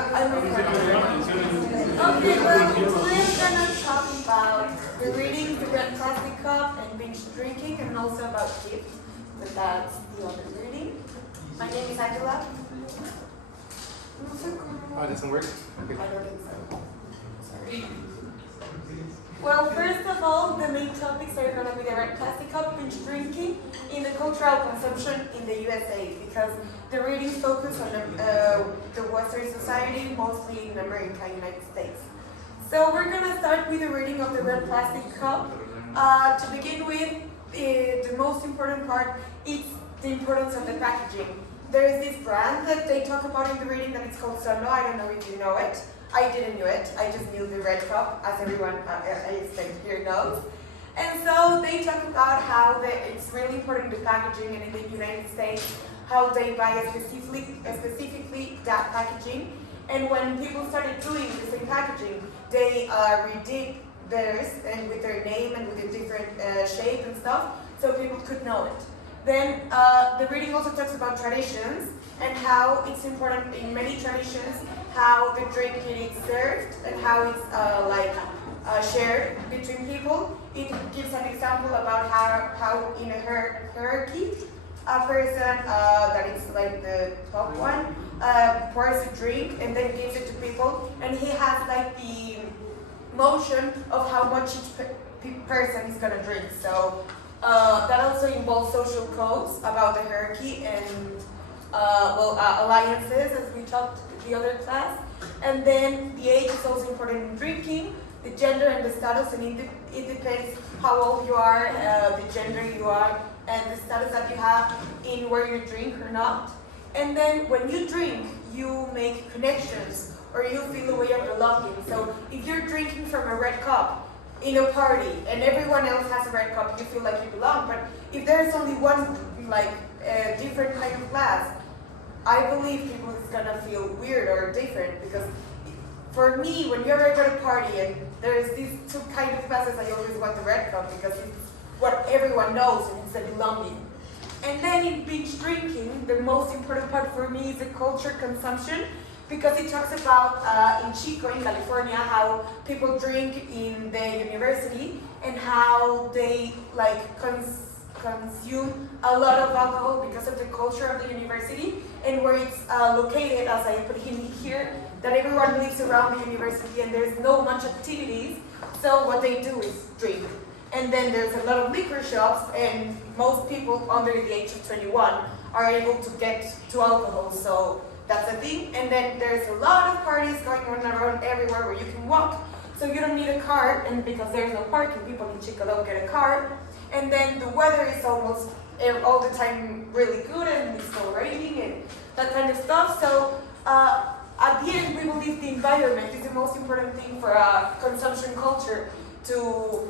I'm okay, well, we're gonna talk about the reading, the red plastic cup, and binge drinking, and also about gifts. But that's the other reading. My name is Angela. Oh, it doesn't work? I don't think so. Sorry. Well, first of all, the main topics are going to be the red plastic cup, binge drinking, in the cultural consumption in the USA, because the readings focus on the Western society, mostly in America, United States. So we're going to start with the reading of the red plastic cup. To begin with, the most important part is the importance of the packaging. There is this brand that they talk about in the reading that it's called Sono. I don't know if you know it. I didn't know it. I just knew the red cup, as everyone I expect here knows. And so they talk about how it's really important, the packaging, and in the United States, how they buy specifically that packaging. And when people started doing the same packaging, they redid theirs and with their name and with a different shape and stuff, so people could know it. Then the reading also talks about traditions and how it's important in many traditions how the drink is served and how it's shared between people. It gives an example about how in a hierarchy, a person that is like the top one pours a drink and then gives it to people, and he has like the motion of how much each person is gonna drink. So that also involves social codes about the hierarchy and alliances, as we talked the other class. And then the age is also important in drinking, the gender and the status, and it depends how old you are, the gender you are, and the status that you have in where you drink or not. And then when you drink, you make connections or you feel a way of belonging. So if you're drinking from a red cup in a party and everyone else has a red cup, you feel like you belong. But if there's only one different kind of glass, I believe people is gonna feel weird or different, because for me, when you're at a party and there's these two kind of glasses, I always want the red cup because it's what everyone knows and it's a belonging. And then in binge drinking, the most important part for me is the culture consumption, because it talks about in Chico, in California, how people drink in the university and how they consume a lot of alcohol because of the culture of the university and where it's located, as I put in here, that everyone lives around the university and there's no much activities, so what they do is drink. And then there's a lot of liquor shops, and most people under the age of 21 are able to get to alcohol, so that's a thing. And then there's a lot of parties going on around everywhere where you can walk, so you don't need a car, and because there's no parking, people in Chico don't get a car. And then the weather is almost all the time really good, and it's still raining and that kind of stuff. So at the end, we believe the environment is the most important thing for a consumption culture to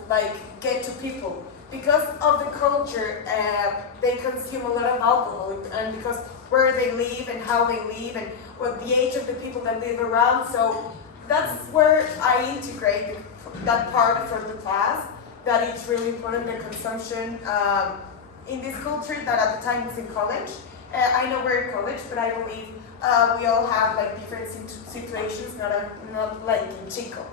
get to people. Because of the culture, they consume a lot of alcohol, and because where they live and how they live and what the age of the people that live around. So that's where I integrate that part from the class, that it's really important, the consumption in this culture that at the time was in college. I know we're in college, but I believe we all have different situations, not like in Chico.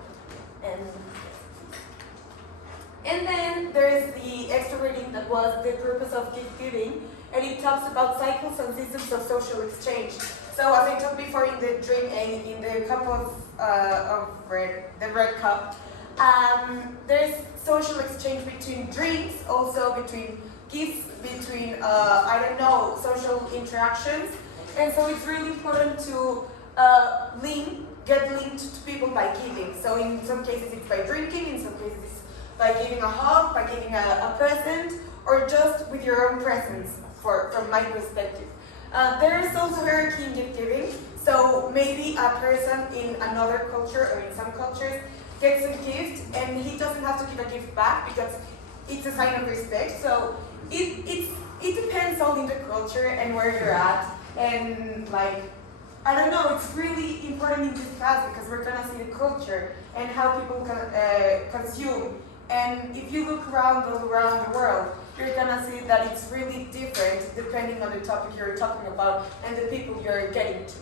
And then there is the extra reading that was the purpose of gift giving, and it talks about cycles and systems of social exchange. So as I talked before in the drink and in the cup of the red cup, there's social exchange between drinks, also between gifts, between social interactions, and so it's really important to get linked to people by giving. So in some cases it's by drinking, in some cases it's by giving a hug, by giving a present, or just with your own presence, from my perspective. There is also hierarchy in gift giving, so maybe a person in another culture or in some cultures gets a gift and he doesn't have to give a gift back because it's a sign of respect. So it depends on in the culture and where you're at, and I don't know, it's really important in this class because we're gonna see the culture and how people consume. And if you look around the world, you're gonna see that it's really different depending on the topic you're talking about and the people you're getting to.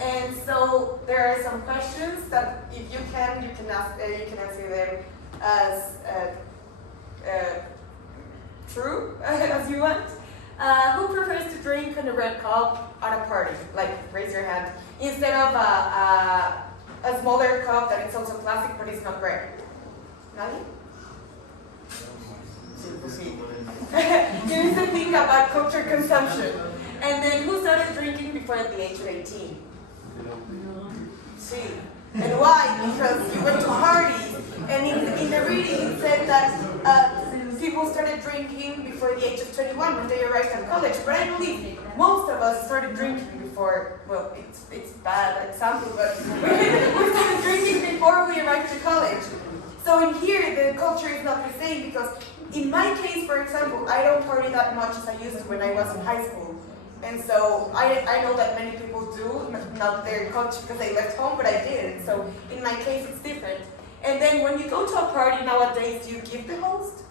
And so there are some questions that if you can answer them as true as you want. Who prefers to drink in a red cup at a party? Like, raise your hand. Instead of a smaller cup that is also plastic but it's not red. Nadie? Here's the thing about culture consumption. And then who started drinking before the age of 18? See. And why? Because you went to parties. And in the reading it said that people started drinking before the age of 21 when they arrived at college. But I believe most of us started drinking before, well, it's bad example, but we started drinking before we arrived to college. So in here, the culture is not the same because in my case, for example, I don't party that much as I used to when I was in high school. And so I know that many people do, not their culture because they left home, but I didn't. So in my case, it's different. And then when you go to a party nowadays, do you give the host?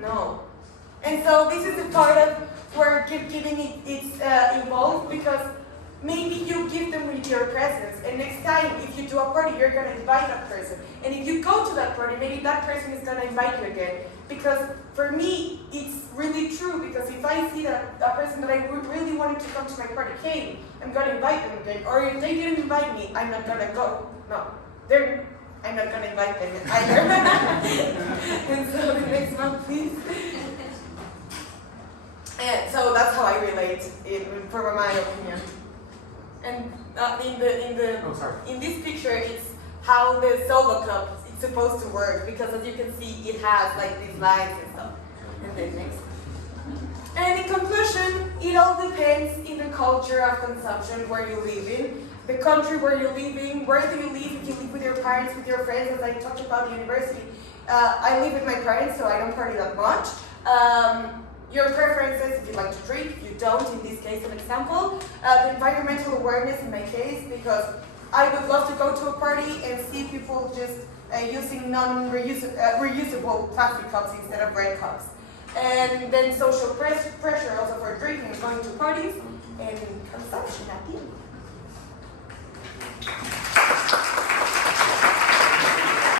No. And so this is the part of where gift giving is involved because maybe you give them with your presence, and next time if you do a party, you're going to invite that person. And if you go to that party, maybe that person is going to invite you again. Because for me, it's really true, because if I see that a person that I really wanted to come to my party came, I'm going to invite them again. Or if they didn't invite me, I'm not going to go. No, I'm not going to invite them either. And so the next one, please. And so that's how I relate it, for my opinion. And in this picture, it's how the solo cup is supposed to work, because as you can see, it has like these lines and stuff. And then next. And in conclusion, it all depends in the culture of consumption where you live in, the country where you're living, where do you live, if you live with your parents, with your friends, as I talked about university. I live with my parents, so I don't party that much. Your preferences, if you like to drink, if you don't, in this case, an example. The environmental awareness in my case, because I would love to go to a party and see people just using reusable plastic cups instead of red cups. And then social pressure also for drinking and going to parties, and consumption at the end.